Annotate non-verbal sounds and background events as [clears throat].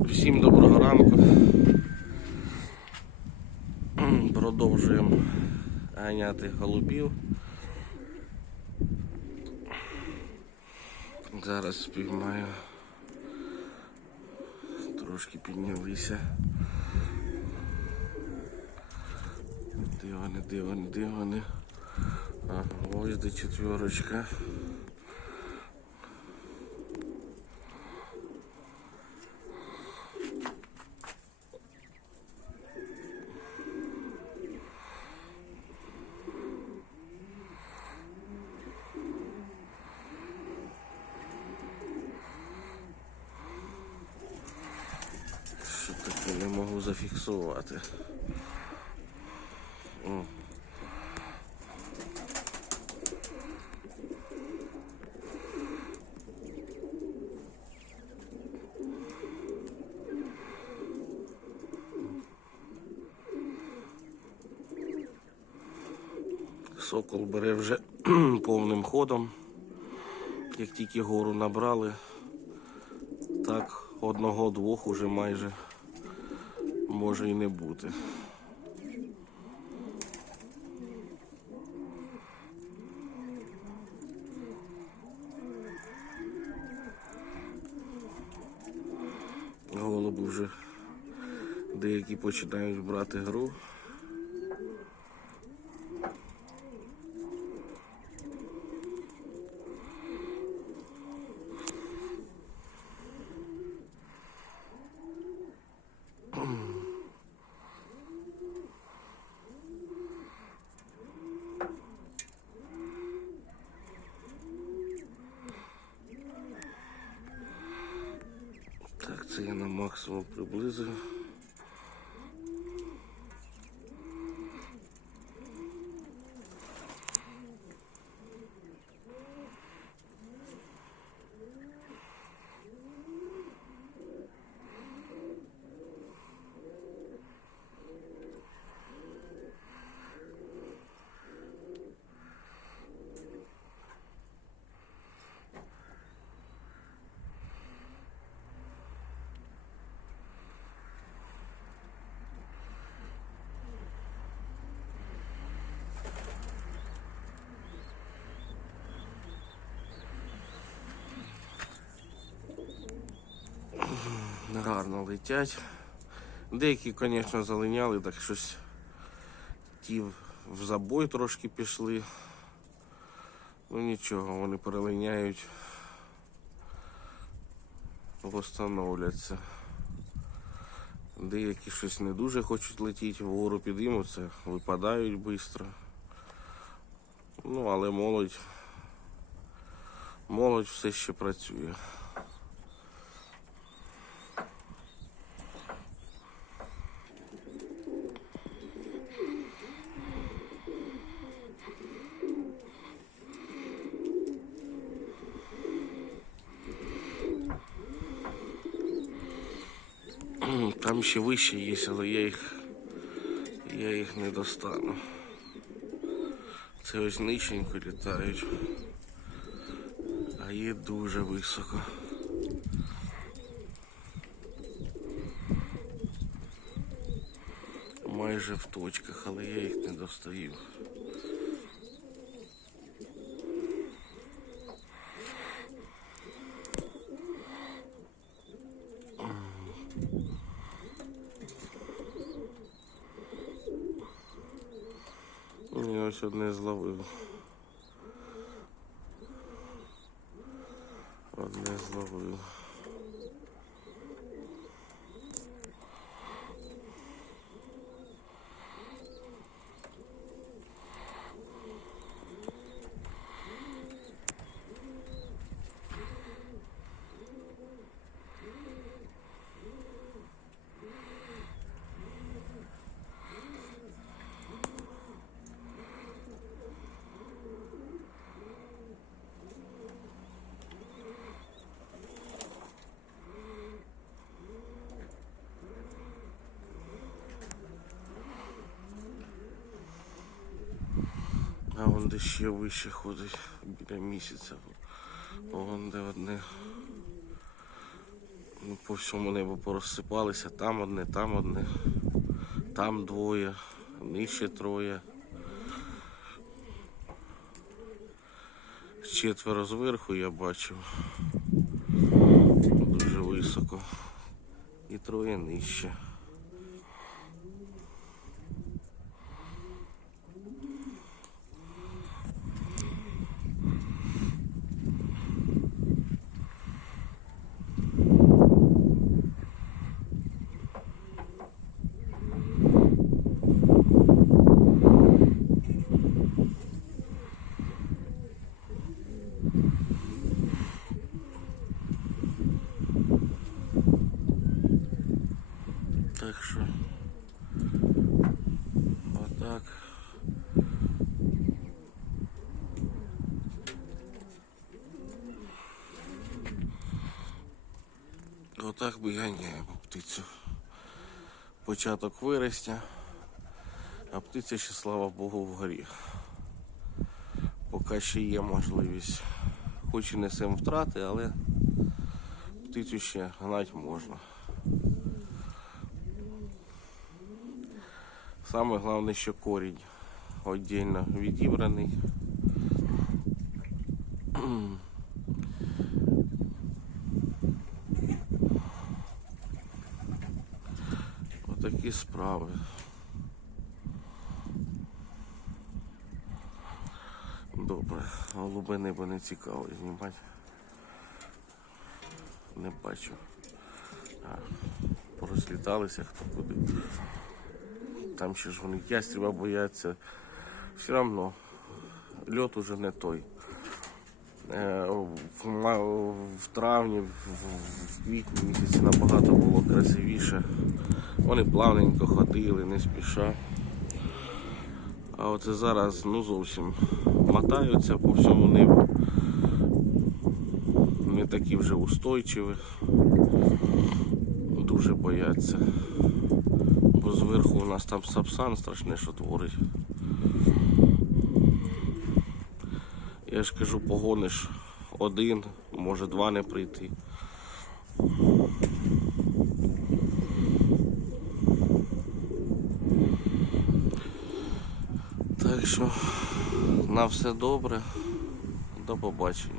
Всім доброго ранку. Продовжуємо ганяти голубів. Зараз спіймаю. Трошки піднялися. Де вони, де вони, де вони? Ага, ось де четверочка. Не можу зафіксувати. О. Сокол бере вже [clears throat] повним ходом. Як тільки гору набрали, так одного-двох уже майже може і не бути. Голуби вже деякі починають брати гру. Так, це я на максимум приблизив. Гарно летять. Деякі, звісно, залиняли, так щось ті в забой трошки пішли. Ну нічого, вони перелиняють, восстановляться. Деякі щось не дуже хочуть летіти, вгору підіймуться, випадають швидко. Ну, але молодь, молодь все ще працює. Там ще вище є, але я їх, я їх не достану. Це ось нижченько літають, а є дуже високо. Майже в точках, але я їх не достаю. Я ось одне зловив. Одне зловив. А вон де ще вище ходить біля місяця. Вон де одне. Ну по всьому небу порозсипалися. Там одне, там одне, там двоє, нижче троє. Четверо зверху я бачив. Дуже високо. І троє нижче. Так що отак. Отак ми ганяємо птицю. Початок вересня, а птиця ще, слава Богу, вгорі. Поки ще є можливість. Хоч і несемо втрати, але птицю ще гнати можна. Саме головне, що корінь віддільно відібраний. Отакі справи. Добре, голубе небо не цікаво знімати. Не бачу. А, порозліталися хто куди. Там ще ж вони ястреба бояться. Все одно льот уже не той. Е, В, травні, в квітні місяці набагато було красивіше. Вони плавненько ходили, не спіша. А оце зараз ну зовсім мотаються по всьому небу. Не такі вже устойчиві. Дуже бояться. Бо зверху у нас там сапсан страшне, що творить. Я ж кажу, погониш один, може два не прийти. Так що на все добре. До побачення.